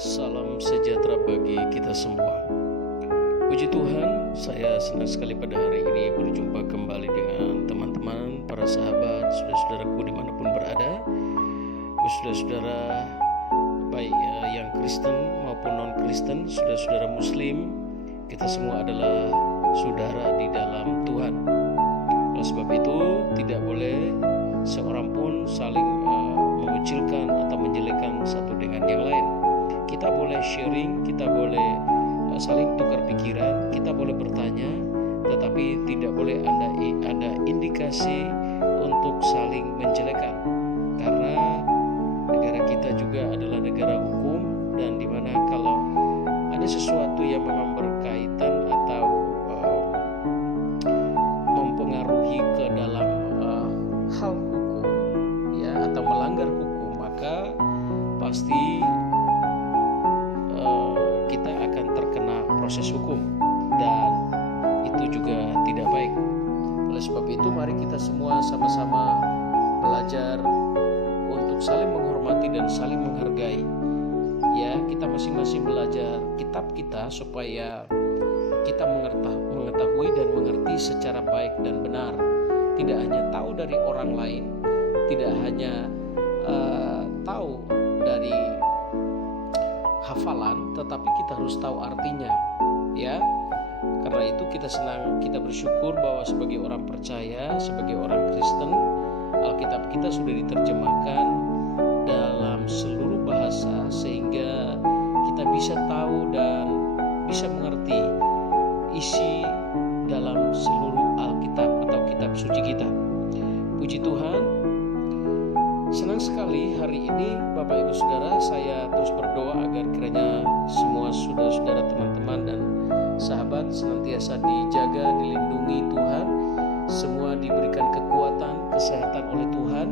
Salam sejahtera bagi kita semua. Puji Tuhan, saya senang sekali pada hari ini berjumpa kembali dengan teman-teman, para sahabat, saudara-saudaraku dimanapun berada. Saudara-saudara baik yang Kristen maupun non-Kristen, saudara-saudara Muslim, kita semua adalah saudara di dalam Tuhan. Oleh sebab itu, tidak boleh seorang pun saling mengucilkan atau menjelekkan satu dengan yang lain. Kita boleh sharing, kita boleh saling tukar pikiran, kita boleh bertanya, tetapi tidak boleh ada indikasi untuk saling menjelekkan. Karena negara kita juga adalah negara hukum, dan dimana kalau ada sesuatu yang memang berkaitan atau mempengaruhi ke dalam hal hukum, ya, atau melanggar hukum, maka pasti kita akan terkena proses hukum, dan itu juga tidak baik. Oleh sebab itu, mari kita semua sama-sama belajar untuk saling menghormati dan saling menghargai. Ya, kita masing-masing belajar kitab kita supaya kita mengetahui dan mengerti secara baik dan benar. Tidak hanya tahu dari orang lain, tidak hanya tahu dari hafalan, tetapi kita harus tahu artinya, ya. Karena itu kita bersyukur bahwa sebagai orang percaya, sebagai orang Kristen, Alkitab kita sudah diterjemahkan dalam seluruh bahasa sehingga kita bisa tahu dan bisa mengerti isi dalam seluruh Alkitab atau kitab suci kita. Puji Tuhan. Senang sekali hari ini Bapak Ibu Saudara, saya terus berdoa agar kiranya semua saudara-saudara, teman-teman dan sahabat senantiasa dijaga, dilindungi Tuhan, semua diberikan kekuatan, kesehatan oleh Tuhan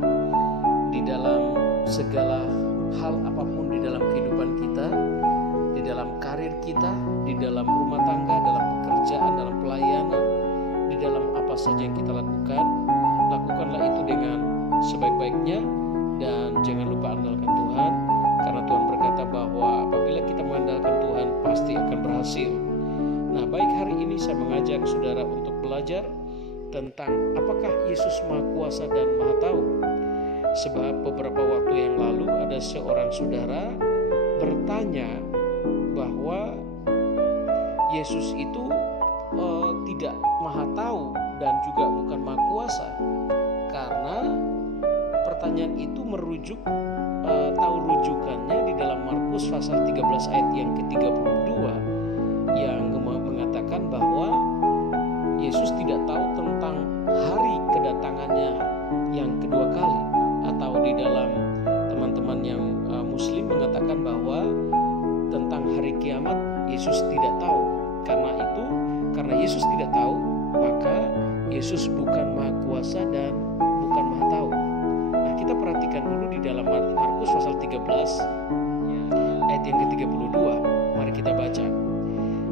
di dalam segala hal apapun di dalam kehidupan kita, di dalam karir kita, di dalam rumah tangga, dalam pekerjaan, dalam pelayanan, di dalam apa saja yang kita lakukan. Lakukanlah itu dengan sebaik-baiknya. Dan jangan lupa andalkan Tuhan, karena Tuhan berkata bahwa apabila kita mengandalkan Tuhan pasti akan berhasil. Nah, baik, hari ini saya mengajak saudara untuk belajar tentang apakah Yesus Maha Kuasa dan Maha Tahu. Sebab beberapa waktu yang lalu ada seorang saudara bertanya bahwa Yesus itu tidak Maha Tahu dan juga bukan Maha Kuasa, karena pertanyaan itu merujuk tahu rujukannya di dalam Markus pasal 13 ayat yang ke-32 yang mengatakan bahwa Yesus tidak tahu tentang hari kedatangannya yang kedua kali, atau di dalam teman-teman yang Muslim mengatakan bahwa tentang hari kiamat Yesus tidak tahu. Karena Yesus tidak tahu, maka Yesus bukan Maha Kuasa dan bukan Maha Tahu. Kita perhatikan dulu di dalam Markus pasal 13 ayat yang ke-32. Mari kita baca.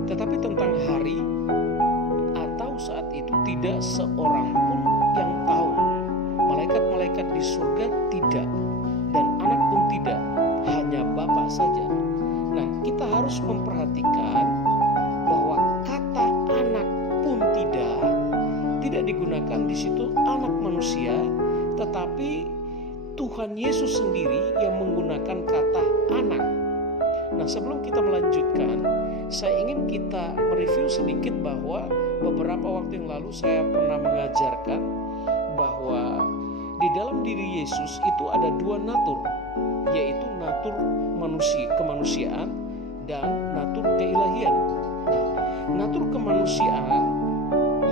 Tetapi tentang hari atau saat itu tidak seorang pun yang tahu. Malaikat-malaikat di surga tidak, dan anak pun tidak, hanya Bapa saja. Nah, kita harus memperhatikan bahwa kata anak pun tidak digunakan di situ anak manusia, tetapi Tuhan Yesus sendiri yang menggunakan kata anak. Nah, sebelum kita melanjutkan, saya ingin kita mereview sedikit bahwa beberapa waktu yang lalu saya pernah mengajarkan bahwa di dalam diri Yesus itu ada dua natur, yaitu natur kemanusiaan dan natur keilahian. Nah, natur kemanusiaan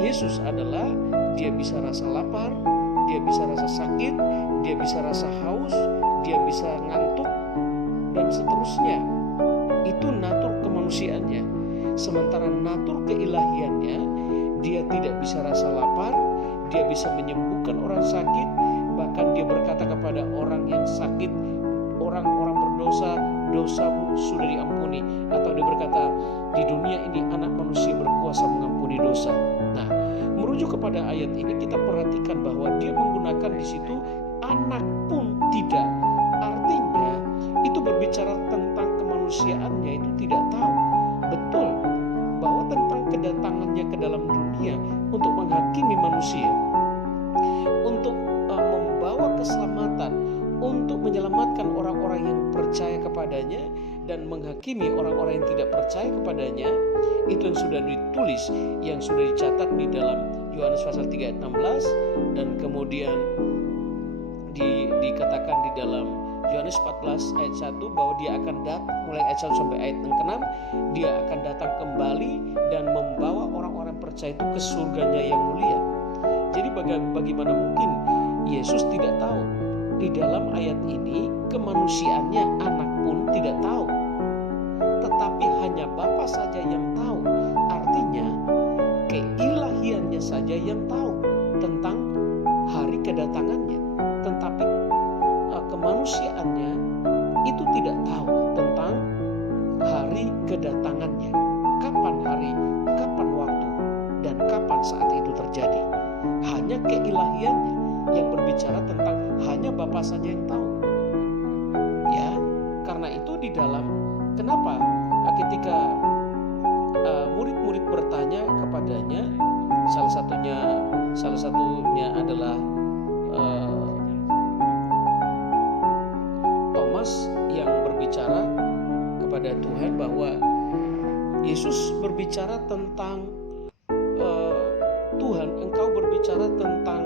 Yesus adalah dia bisa rasa lapar, dia bisa rasa sakit, dia bisa rasa haus, dia bisa ngantuk, dan seterusnya. Itu natur kemanusiaannya. Sementara natur keilahiannya, dia tidak bisa rasa lapar, dia bisa menyembuhkan orang sakit, bahkan dia berkata kepada orang yang sakit, orang-orang berdosa, dosamu sudah diampuni. Atau dia berkata, di dunia ini anak manusia berkuasa mengampuni dosa. Nah, merujuk kepada ayat ini, kita perhatikan bahwa dia menggunakan di situ anak pun tidak. Artinya itu berbicara tentang kemanusiaan kemanusiaannya itu tidak tahu betul bahwa tentang kedatangannya ke dalam dunia untuk menghakimi manusia, untuk membawa keselamatan, untuk menyelamatkan orang-orang yang percaya kepadanya dan menghakimi orang-orang yang tidak percaya kepadanya. Itu yang sudah ditulis, yang sudah dicatat di dalam Yohanes pasal 3 ayat 16, dan kemudian dikatakan di dalam Yohanes 14 ayat 1 bahwa dia akan datang, mulai ayat 1 sampai ayat 6, dia akan datang kembali dan membawa orang-orang percaya itu ke surganya yang mulia. Jadi bagaimana mungkin Yesus tidak tahu? Di dalam ayat ini kemanusiaannya anak pun tidak tahu, tetapi hanya Bapa saja yang tahu. Artinya keilahiannya saja yang tahu tentang hari kedatangannya, tetapi kemanusiaannya itu tidak tahu tentang hari kedatangannya, kapan hari, kapan waktu, dan kapan saat itu terjadi. Hanya keilahiannya yang berbicara tentang hanya Bapa saja yang tahu. Ya, karena itu di dalam kenapa ketika murid-murid bertanya kepadanya, salah satunya adalah Thomas yang berbicara kepada Tuhan bahwa Yesus berbicara tentang Tuhan, engkau berbicara tentang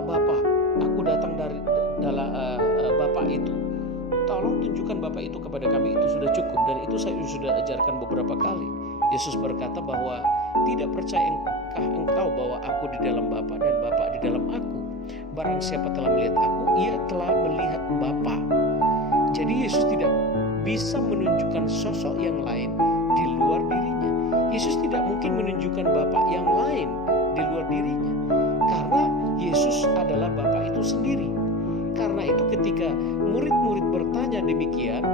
Bapa, aku datang dari Bapa itu. Tolong tunjukkan Bapa itu kepada kami, itu sudah cukup. Dan itu saya sudah ajarkan beberapa kali. Yesus berkata bahwa tidak percayakah engkau bahwa aku di dalam Bapa dan Bapa di dalam aku? Barang siapa telah melihat aku, ia telah melihat Bapa. Jadi Yesus tidak bisa menunjukkan sosok yang lain di luar dirinya. Yesus tidak mungkin menunjukkan Bapa yang lain di luar dirinya, karena Yesus adalah Bapa itu sendiri. Karena itu ketika murid-murid bertanya demikian,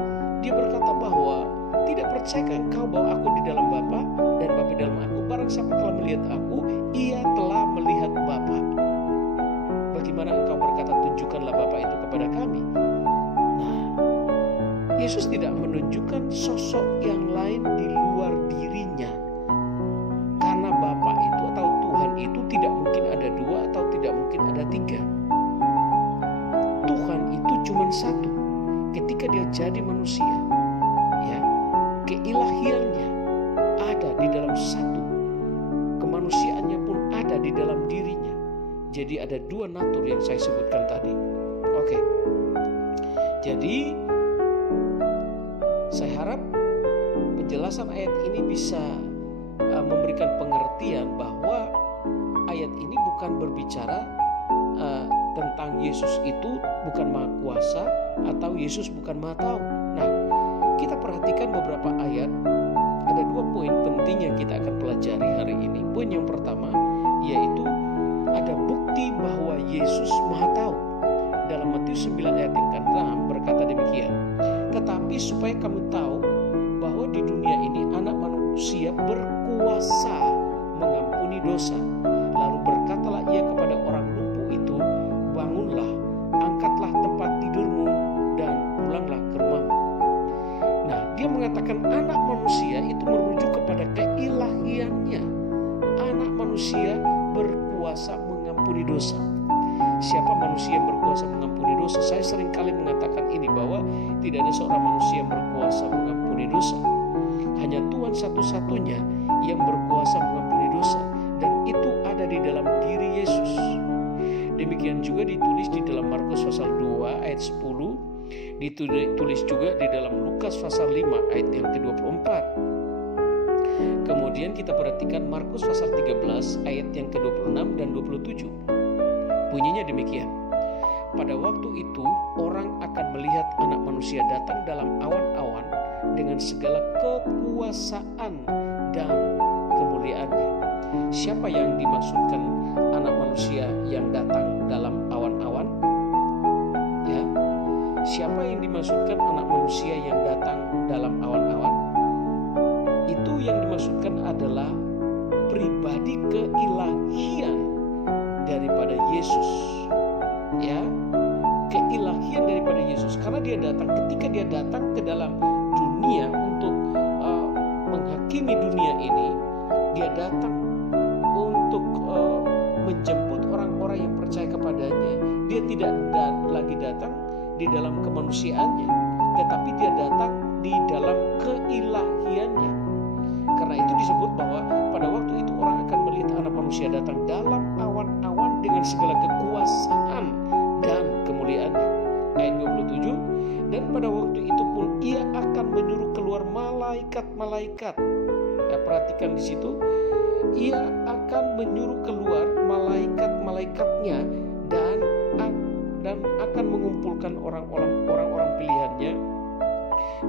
dia berkata bahwa tidak percayakah engkau bahwa aku di dalam Bapa dan Bapa di dalam aku? Barang siapa telah melihat aku, ia telah melihat Bapa. Bagaimana engkau berkata tunjukkanlah Bapa itu kepada kami? Nah, Yesus tidak menunjukkan sosok yang lain di luar dirinya, karena Bapa itu atau Tuhan itu tidak mungkin ada dua atau tidak mungkin ada tiga. Tuhan itu cuma satu. Ketika dia jadi manusia, ya, keilahiannya ada di dalam satu, kemanusiaannya pun ada di dalam dirinya. Jadi ada dua natur yang saya sebutkan tadi. Oke. Jadi saya harap penjelasan ayat ini bisa memberikan pengertian bahwa ayat ini bukan berbicara tentang Yesus itu bukan maha kuasa atau Yesus bukan maha tahu. Nah, kita perhatikan beberapa ayat. Ada dua poin penting yang kita akan pelajari hari ini. Poin yang pertama yaitu ada bukti bahwa Yesus maha tahu. Dalam Matius 9 ayat yang ke-6 berkata demikian, tetapi supaya kamu tahu bahwa di dunia ini anak manusia berkuasa mengampuni dosa. Lalu berkatalah ia kepada orang lumpuh itu, bangunlah, angkatlah tempat tidurmu dan pulanglah ke rumahmu. Nah, dia mengatakan anak manusia itu merujuk kepada keilahiannya. Anak manusia berkuasa mengampuni dosa. Siapa manusia yang berkuasa mengampuni dosa? Saya sering kali mengatakan ini bahwa tidak ada seorang manusia yang berkuasa mengampuni dosa. Hanya Tuhan satu-satunya yang berkuasa mengampuni dosa, dan itu ada di dalam diri Yesus. Demikian juga ditulis di dalam Markus pasal 2 ayat 10, ditulis juga di dalam Lukas pasal 5 ayat yang ke-24. Kemudian kita perhatikan Markus pasal 13 ayat yang ke-26 dan 27. Bunyinya demikian. Pada waktu itu orang akan melihat anak manusia datang dalam awan-awan dengan segala kekuasaan dan kemuliaannya. Siapa yang dimaksudkan anak manusia yang datang dalam awan-awan? Ya. Siapa yang dimaksudkan anak manusia yang datang dalam awan-awan? Itu yang dimaksudkan adalah pribadi keilahian daripada Yesus. Ya, keilahian daripada Yesus, karena dia datang, ketika dia datang ke dalam dunia dunia untuk menghakimi dunia ini. Dia datang untuk menjemput orang-orang yang percaya kepadanya. Dia tidak lagi datang di dalam kemanusiaannya, tetapi dia datang di dalam keilahiannya. Karena itu disebut bahwa pada waktu itu orang akan melihat Anak Manusia datang dalam awan-awan dengan segala kekuasaan dan kemuliaannya. Ayat 27, dan pada waktu itu pun ia akan menyuruh keluar malaikat-malaikat. Ya, perhatikan di situ, ia akan menyuruh keluar malaikat-malaikatnya dan akan mengumpulkan orang-orang pilihannya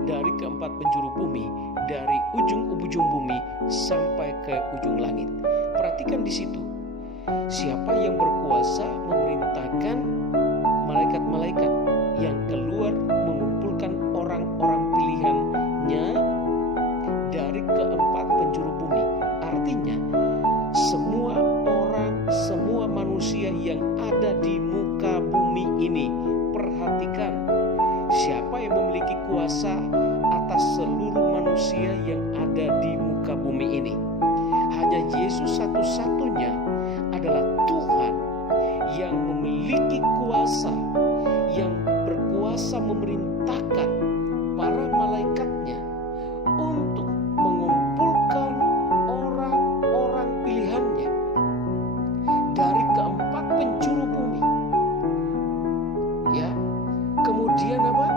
dari keempat penjuru bumi, dari ujung bumi sampai ke ujung langit. Perhatikan di situ, siapa yang berkuasa memerintahkan malaikat-malaikat yang keluar mengumpulkan orang-orang pilihannya dari keempat penjuru bumi. Artinya semua orang, semua manusia yang ada di muka bumi ini. Perhatikan, siapa yang memiliki kuasa atas seluruh manusia yang ada di muka bumi ini? Hanya Yesus satu-satunya adalah Tuhan yang memiliki kuasa, yang berkuasa memerintahkan para malaikatnya untuk mengumpulkan orang-orang pilihannya dari keempat penjuru bumi. Ya, kemudian apa?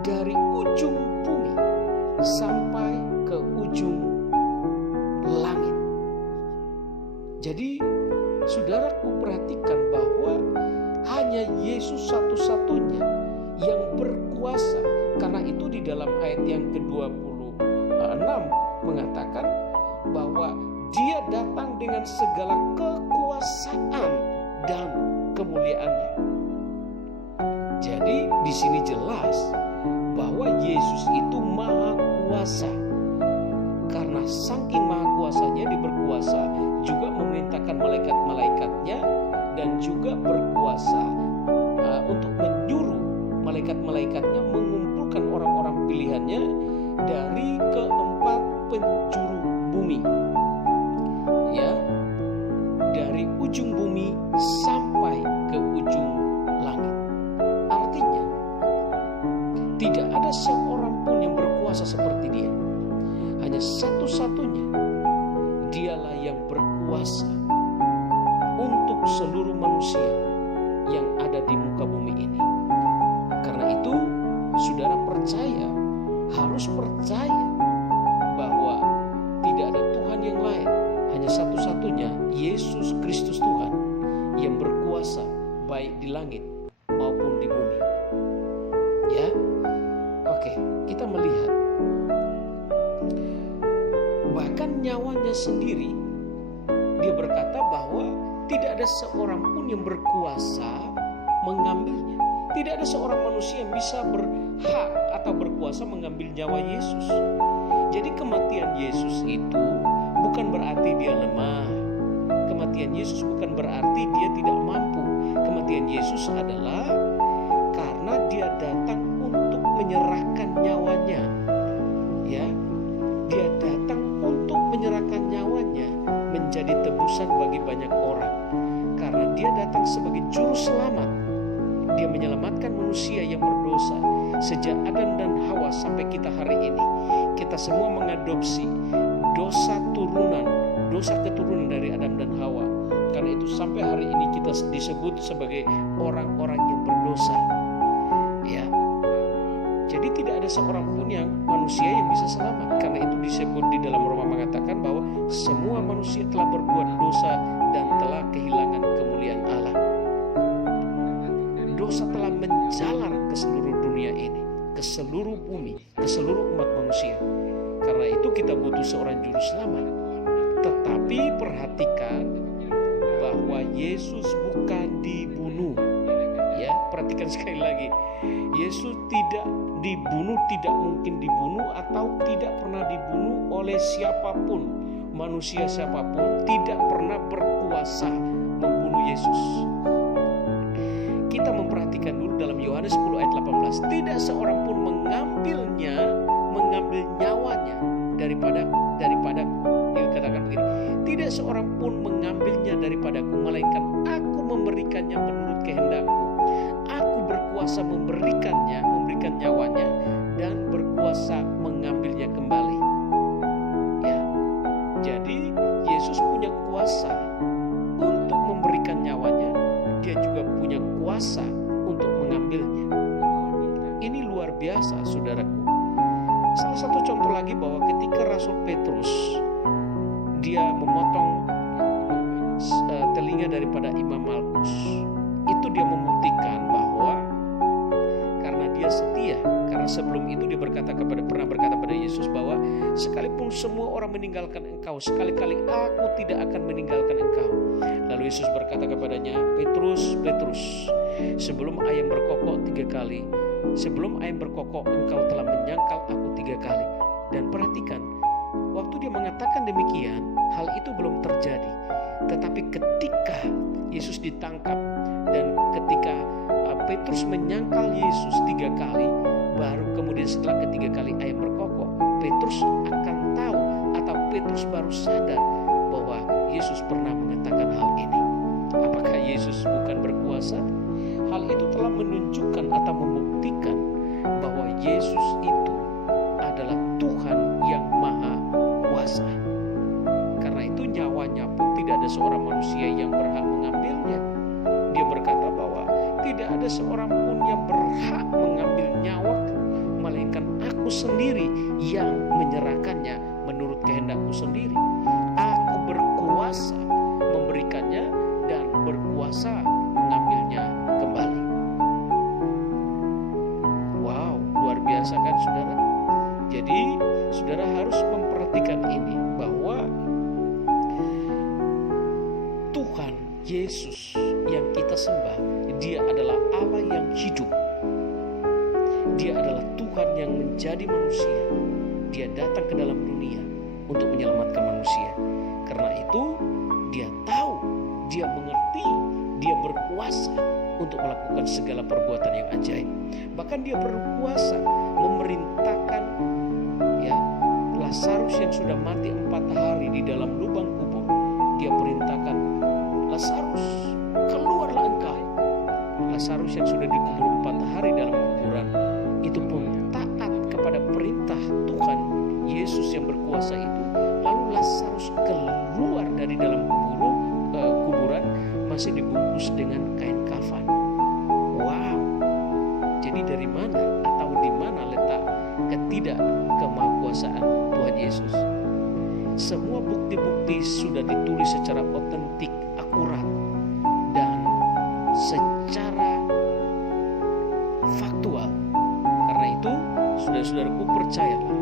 Dari ujung bumi sampai ke ujung langit. Jadi, saudaraku, perhatikan bahwa hanya Yesus satu-satunya yang berkuasa. Karena itu di dalam ayat yang ke-26 mengatakan bahwa dia datang dengan segala kekuasaan dan kemuliaannya. Jadi di sini jelas bahwa Yesus itu maha kuasa. Karena saking maha kuasanya, dia berkuasa juga memerintahkan malaikat-malaikatnya dan juga berkuasa untuk menyuruh malaikat-malaikatnya mengumpulkan orang-orang pilihannya dari keempat penjuru bumi. Ya, dari ujung bumi sampai ke ujung langit. Artinya tidak ada seorang pun yang berkuasa seperti dia. Hanya satu-satunya, dialah yang berkuasa untuk seluruh manusia yang ada di muka bumi ini. Karena itu, saudara harus percaya bahwa tidak ada Tuhan yang lain, hanya satu-satunya Yesus Kristus Tuhan yang berkuasa baik di langit maupun di bumi. Ya, oke, kita melihat bahkan nyawanya sendiri, dia berkata bahwa tidak ada seorang pun yang berkuasa mengambilnya. Tidak ada seorang manusia yang bisa berhak atau berkuasa mengambil nyawa Yesus. Jadi kematian Yesus itu bukan berarti dia lemah. Kematian Yesus bukan berarti dia tidak mampu. Kematian Yesus adalah karena dia datang untuk menyerahkan nyawanya. Ya, dia datang untuk menyerahkan nyawanya menjadi tebusan bagi banyak orang. Karena dia datang sebagai juru selamat. Dia menyelamatkan manusia yang berdosa sejak Adam dan Hawa sampai kita hari ini. Kita semua mengadopsi dosa keturunan dari Adam dan Hawa. Karena itu sampai hari ini kita disebut sebagai orang-orang yang berdosa. Ya. Jadi tidak ada seorang pun yang manusia yang bisa selamat. Karena itu disebut di dalam Roma mengatakan bahwa semua manusia telah berbuat dosa dan telah kehilangan kemuliaan Allah. Dosa telah menjalar ke seluruh dunia ini, ke seluruh bumi, ke seluruh umat manusia. Karena itu kita butuh seorang juru selamat. Tetapi perhatikan bahwa Yesus bukan dibunuh. Ya, perhatikan sekali lagi. Yesus tidak dibunuh, tidak mungkin dibunuh atau tidak pernah dibunuh oleh siapapun. Manusia siapapun tidak pernah berkuasa membunuh Yesus. Kita memperhatikan dulu dalam Yohanes 10 ayat 18. Tidak seorang pun mengambil daripadaku. Dia katakan begini, tidak seorang pun mengambilnya daripadaku, melainkan aku memberikannya menurut kehendakku. Aku berkuasa memberikan nyawanya, dan berkuasa mengambilnya kembali. Ya, jadi Yesus punya kuasa untuk memberikan nyawanya, dia juga punya kuasa untuk mengambilnya. Ini luar biasa, saudaraku. Salah satu contoh lagi bahwa ketika Rasul Petrus dia memotong telinga daripada Imam Malkus, itu dia membuktikan bahwa karena dia setia. Karena sebelum itu dia pernah berkata pada Yesus bahwa sekalipun semua orang meninggalkan engkau, sekali-kali aku tidak akan meninggalkan engkau. Lalu Yesus berkata kepadanya, Petrus, Petrus, sebelum ayam berkokok 3 kali, engkau telah menyangkal aku 3 kali. Dan perhatikan, waktu dia mengatakan demikian, hal itu belum terjadi. Tetapi ketika Yesus ditangkap dan ketika Petrus menyangkal Yesus 3 kali, baru kemudian setelah ketiga kali ayam berkokok, Petrus akan tahu atau Petrus baru sadar bahwa Yesus pernah mengatakan hal ini. Apakah Yesus bukan berkuasa? Hal itu telah menunjukkan atau membuktikan bahwa Yesus itu adalah Tuhan yang maha kuasa. Karena itu nyawanya pun tidak ada seorang manusia yang berhak mengambilnya. Dia berkata bahwa tidak ada seorang pun yang berhak mengambil nyawaku, melainkan aku sendiri yang menyerahkannya menurut kehendakku sendiri. Aku berkuasa memberikannya dan berkuasa mengambilnya kembali. Wow, luar biasa kan saudara? Jadi saudara harus memperhatikan ini, bahwa Tuhan Yesus yang kita sembah, dia adalah Allah yang hidup. Dia adalah Tuhan yang menjadi manusia. Dia datang ke dalam dunia untuk menyelamatkan manusia. Karena itu dia tahu, dia mengerti, dia berkuasa untuk melakukan segala perbuatan yang ajaib. Bahkan dia berkuasa memerintahkan Lazarus yang sudah mati 4 hari di dalam lubang kubur. Dia perintahkan, Lazarus, keluarlah engkau. Lazarus yang sudah dikubur 4 hari dalam kuburan, itu pun taat kepada perintah Tuhan Yesus yang berkuasa itu. Lalu Lazarus keluar dari dalam kuburan, masih dibungkus dengan kain kafan. Wow. Jadi dari mana atau di mana letak kemahkuasaan Tuhan Yesus? Semua bukti-bukti sudah ditulis secara otentik, akurat, dan secara faktual. Karena itu, saudara-saudaraku, percayalah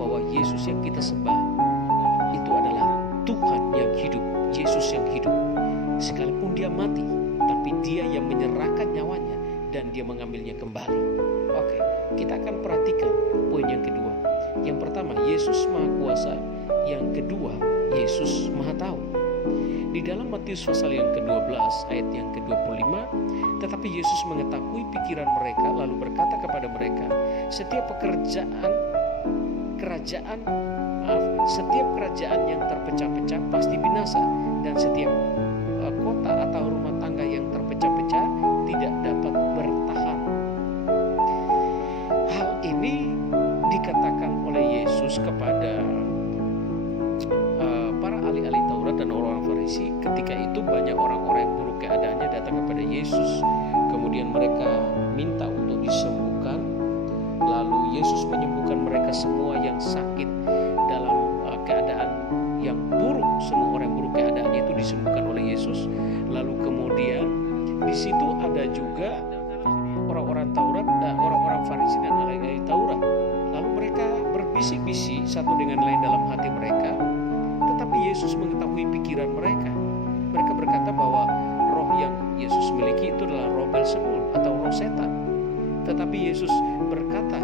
bahwa Yesus yang kita sembah itu adalah Tuhan yang hidup, Yesus yang hidup. Sekalipun dia mati, tapi dia yang menyerahkan nyawanya dan dia mengambilnya kembali. Oke, kita akan perhatikan poin yang kedua. Yang pertama, Yesus Maha Kuasa. Yang kedua, Yesus Maha Tahu. Di dalam Matius pasal yang ke-12 ayat yang ke-25, tetapi Yesus mengetahui pikiran mereka lalu berkata kepada mereka, setiap kerajaan yang terpecah-pecah pasti binasa, dan setiap kota atau rumah tangga yang terpecah-pecah tidak dapat bertahan. Hal ini dikatakan oleh Yesus kepada para ahli-ahli Taurat dan orang-orang Farisi. Ketika itu banyak orang-orang yang buruk keadaannya datang kepada Yesus. Kemudian mereka minta untuk disembuhkan. Lalu Yesus menyembuhkan mereka semua yang sakit dalam keadaan yang buruk. Semua orang yang buruk keadaannya itu disembuhkan oleh Yesus. Lalu kemudian di situ ada juga orang-orang Taurat dan orang-orang Farisi dan ahli-ahli Taurat. Lalu mereka berbisik-bisik satu dengan lain dalam hati mereka. Tetapi Yesus mengetahui pikiran mereka. Mereka berkata bahwa roh yang Yesus miliki itu adalah roh Beelzebul atau roh setan. Tetapi Yesus berkata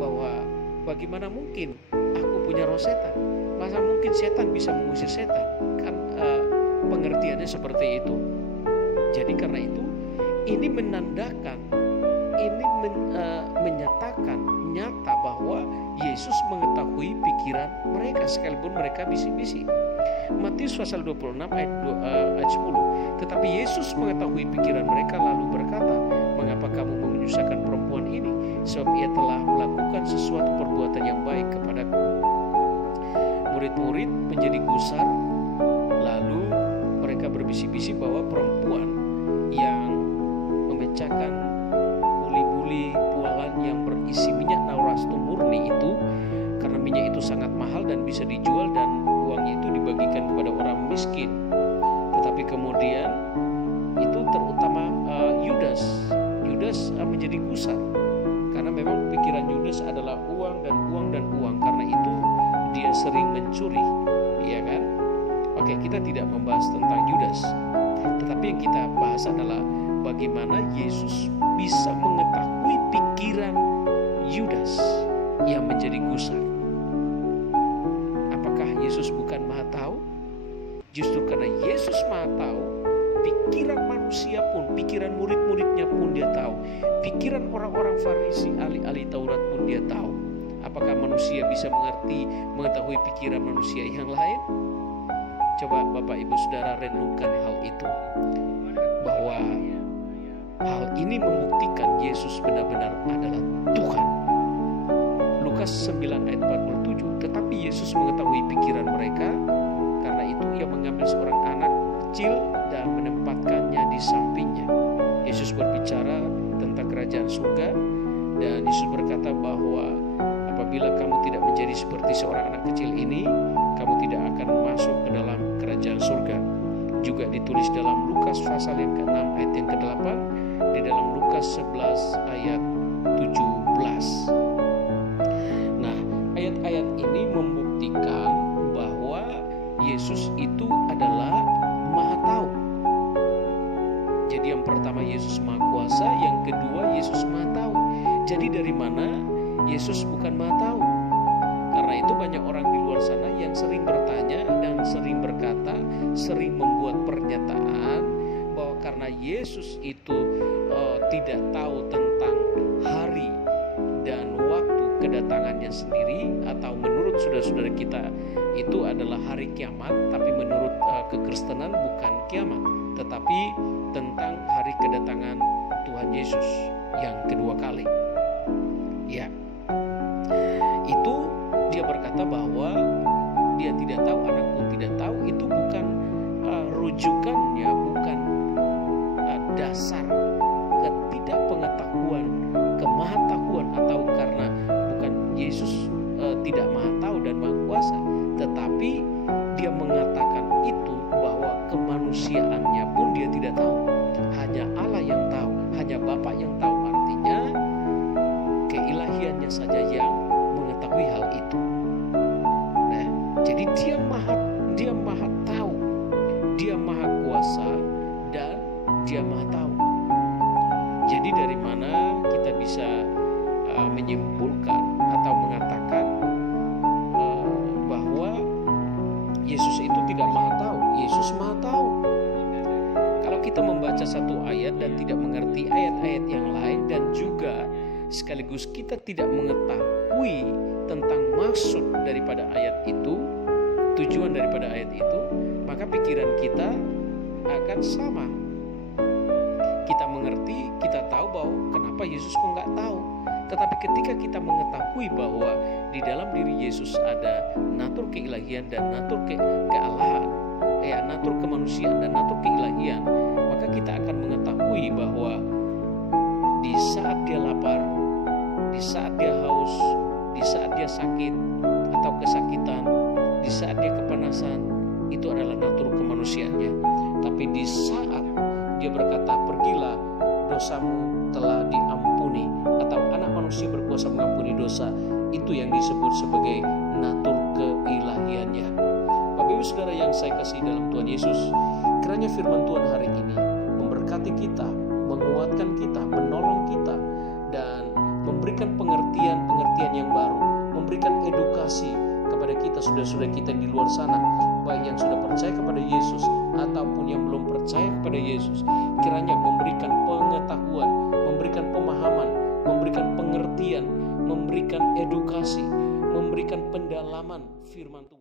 bahwa bagaimana mungkin aku punya roh setan? Masa mungkin setan bisa mengusir setan? Kan pengertiannya seperti itu. Jadi karena itu ini menandakan, ini menyatakan nyata bahwa Yesus mengetahui pikiran mereka sekalipun mereka bisik-bisik. Matius pasal 26 ayat 10. Tetapi Yesus mengetahui pikiran mereka lalu berkata, "Mengapa kamu menyusahkan perempuan ini? Sebab ia telah melakukan sesuatu perbuatan yang baik kepadaku." Murid-murid menjadi gusar, lalu mereka berbisik-bisik bahwa perempuan yang memecahkan buli-buli pualan yang berisi minyak naurastu murni itu, karena minyak itu sangat mahal dan bisa dijual dan uangnya itu dibagikan kepada orang miskin. Tetapi kemudian itu terutama Yudas menjadi gusar, karena memang pikiran Yudas adalah uang dan uang dan uang. Karena itu dia sering mencuri, ya kan? Oke, kita tidak membahas tentang Yudas, tetapi yang kita bahas adalah bagaimana Yesus bisa mengetahui pikiran Yudas yang menjadi gusar. Apakah Yesus bukan maha tahu? Justru karena Yesus maha tahu, pikiran manusia pun, pikiran murid-muridnya pun dia tahu. Pikiran orang-orang Farisi, ahli-ahli Taurat pun dia tahu. Apakah manusia bisa mengetahui pikiran manusia yang lain? Coba Bapak Ibu Saudara renungkan hal itu, bahwa hal ini membuktikan Yesus benar-benar adalah Tuhan. Lukas 9 ayat 47. Tetapi Yesus mengetahui pikiran mereka, karena itu ia mengambil seorang anak kecil dan menempatkannya di sampingnya. Yesus berbicara tentang kerajaan surga, dan Yesus berkata bahwa apabila kamu tidak menjadi seperti seorang anak kecil ini, kamu tidak akan masuk ke dalam kerajaan surga. Juga ditulis dalam Lukas pasal yang ke-6 ayat yang ke-8, di dalam Lukas 11 ayat 17. Nah, ayat-ayat ini membuktikan bahwa Yesus itu adalah maha tahu. Jadi yang pertama Yesus maha kuasa, yang kedua Yesus maha tahu. Jadi dari mana Yesus bukan maha tahu? Karena itu banyak orang di luar sana yang sering bertanya dan sering berkata, sering membuat pernyataan bahwa karena Yesus itu tidak tahu tentang hari dan waktu kedatangannya sendiri, atau menurut saudara-saudara kita itu adalah hari kiamat, tapi menurut kekristenan bukan kiamat, tetapi tentang hari kedatangan Tuhan Yesus yang kedua kali. Ya, itu dia berkata bahwa dia tidak tahu, anak pun tidak tahu. Itu bukan rujukannya, bukan dasar ketidakpengetahuan, kemahatauan, atau karena bukan Yesus tidak maha tahu dan maha kuasa, tetapi dia mengatakan itu bahwa kemanusiaannya pun dia tidak tahu. Hanya Allah yang tahu, hanya Bapa yang tahu. Artinya keilahiannya saja yang mengetahui hal itu. Nah, jadi dia maha tahu, dia maha kuasa, dan dia maha tahu. Jadi dari mana kita bisa menyimpulkan atau mengatakan bahwa Yesus itu tidak maha tahu? Yesus maha tahu. Kalau kita membaca satu ayat dan tidak mengerti ayat-ayat yang lain, dan juga sekaligus kita tidak mengetahui tentang maksud daripada ayat itu, tujuan daripada ayat itu, maka pikiran kita akan sama. Kita mengerti, kita tahu bahwa kenapa Yesus kok nggak tahu. Tetapi ketika kita mengetahui bahwa di dalam diri Yesus ada natur keilahian dan natur kealahan, natur kemanusiaan dan natur keilahian, maka kita akan mengetahui bahwa di saat dia lapar, di saat dia haus, di saat dia sakit atau kesakitan, di saat dia kepanasan, itu adalah natur kemanusiaannya. Tapi di saat dia berkata, "Pergilah, dosamu telah diampuni," atau anak manusia berkuasa mengampuni dosa, itu yang disebut sebagai natur keilahiannya. Bapak Ibu Saudara yang saya kasih dalam Tuhan Yesus, kiranya firman Tuhan hari ini memberkati kita, menguatkan kita, menolong kita, dan memberikan pengertian yang baru, memberikan edukasi kepada kita, saudara-saudara kita yang di luar sana, baik yang sudah percaya kepada Yesus ataupun yang belum percaya kepada Yesus. Kiranya memberikan pengetahuan, memberikan pemahaman, memberikan pengertian, memberikan edukasi, pendalaman firman Tuhan.